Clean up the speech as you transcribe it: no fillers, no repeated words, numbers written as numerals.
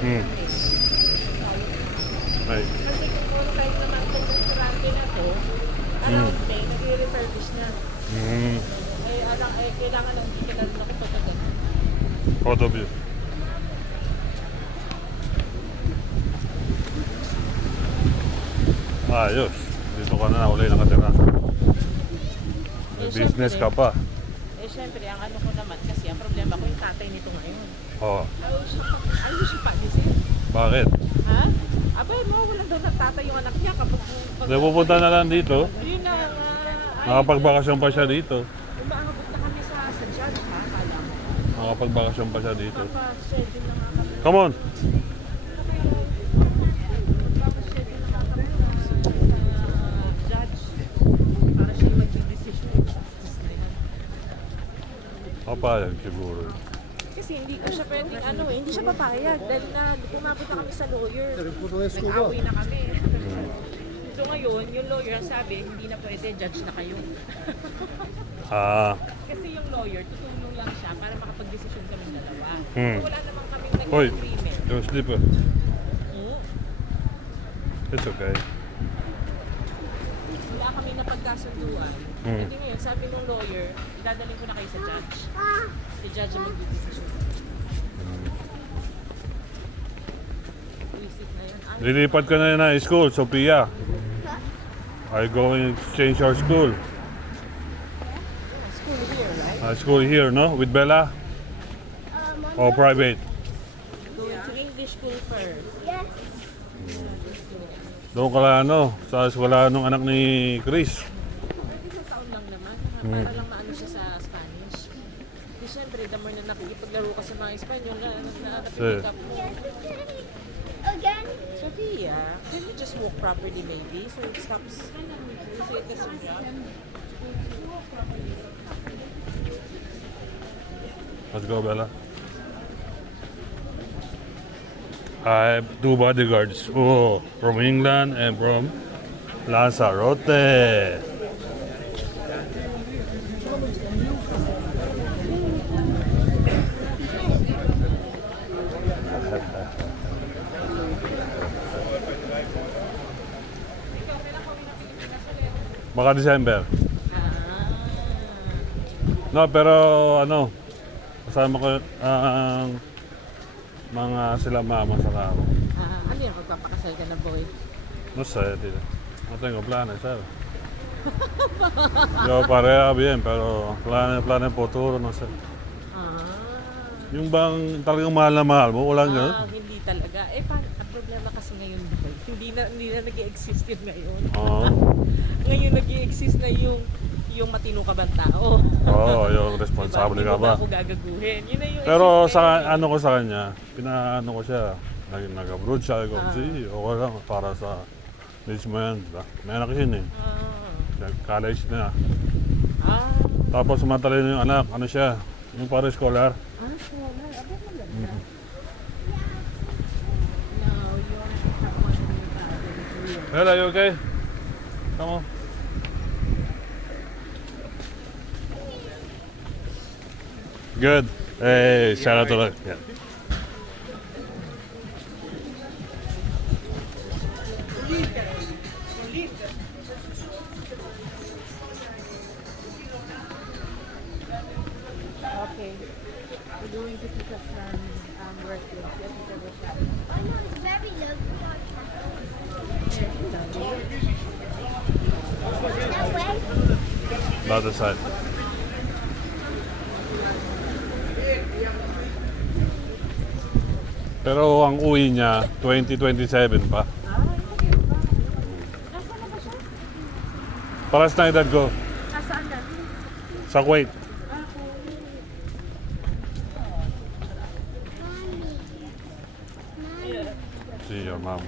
Hmm. Right. Kasi kung puro kahit naman itong restaurante na to, around May, nag-refurbish na. Hmm. Kailangan lang, hindi ka na rin ako pagkagan. Photo view. Ayos. Dito ka na uli nakatira. May business ka pa. Syempre, ang ano ko naman, kasi ang problema ko yung tatay nito ngayon. Oo. Ayaw siya pa-gising. Bakit? Ha? Abay, mawawalan daw ng tatay yung anak niya kapag... Hindi, pupunta na lang dito. Yun na nga. Nakapagbakasyon pa siya dito. Umaabot na kami sa Judge, ha? Kala mo. Nakapagbakasyon pa siya dito. Papa-schedule na nga kami. Come on! Papa-schedule na nga kami sa Judge. Para siya yung mag-decision. Papayag siguro. Kasi hindi ko siya pwedeng hindi siya papayag dahil na umabot na kami sa lawyer. Nag-away na kami. So ngayon, yung lawyer ang sabi, hindi na pwede, judge na kayo. Ah. Kasi yung lawyer, tutulong lang siya para makapag-desisyon kami dalawa. Hmm. So wala namang kaming Hoy, nag-agreement. you're sleeper. It's okay. Wala kami na pagkasunduan. Hindi ngayon, sabi ng lawyer, dadalhin ko na kayo sa judge. Si judge ang mag-desisyon. Isip na yan. Lilipat ka na na school, Sophia. Are you going to change your school? School here, right? School here, no? With Bella? Or private? Going to English school first. Yes. Doon ka lang, sa eskwela nung anak ni Chris. Isang taon lang naman, para lang maano siya sa Spanish. Di syempre, the more na nakikipaglaro ka sa mga Espanyol na napipick up mo. Again? Sophia, can you just walk properly maybe so it stops? So it doesn't jump? Let's go, Bella. I have two bodyguards. Oh, from England and from Lanzarote. Baka December. No, pero kasama ko ang mga sila mama sa ako. Ano yan, magpapakasal ka na boy? No sé, tío. No tengo planes, ¿sabes? Yo pareja bien, pero planes futuro, no sé. Yung bang talagang mahal na mahal mo, walang ganun? Hindi talaga. Ang problema kasi ngayon boy, hindi na nag-i-exist yun ngayon. Oo. Ngayon nag-i-exist na yung matino ka bang tao. Oo, yung responsable ka ba? Hindi mo ba ako gagaguhin? Yun na yung Pero existence. sa ko sa kanya, pinaano ko siya, nag-abroad siya, ko, okay lang, para sa needs mo yan, diba? May anak yun eh, college na. Tapos matalino yung anak, siya, yung para scholar. Scholar. Aba maganda. No, you only have one in your Hello, you okay? Come on. Good. Hey, shout out to the... Yeah. Okay. We're going to pick up from working. Let me double check. Oh no, it's very low. That way? The other side. Pero ang uwi niya, 2027 pa. Nasaan na ba siya? Paras na edad ko, Nasaan na? sa Kuwait. See your mom.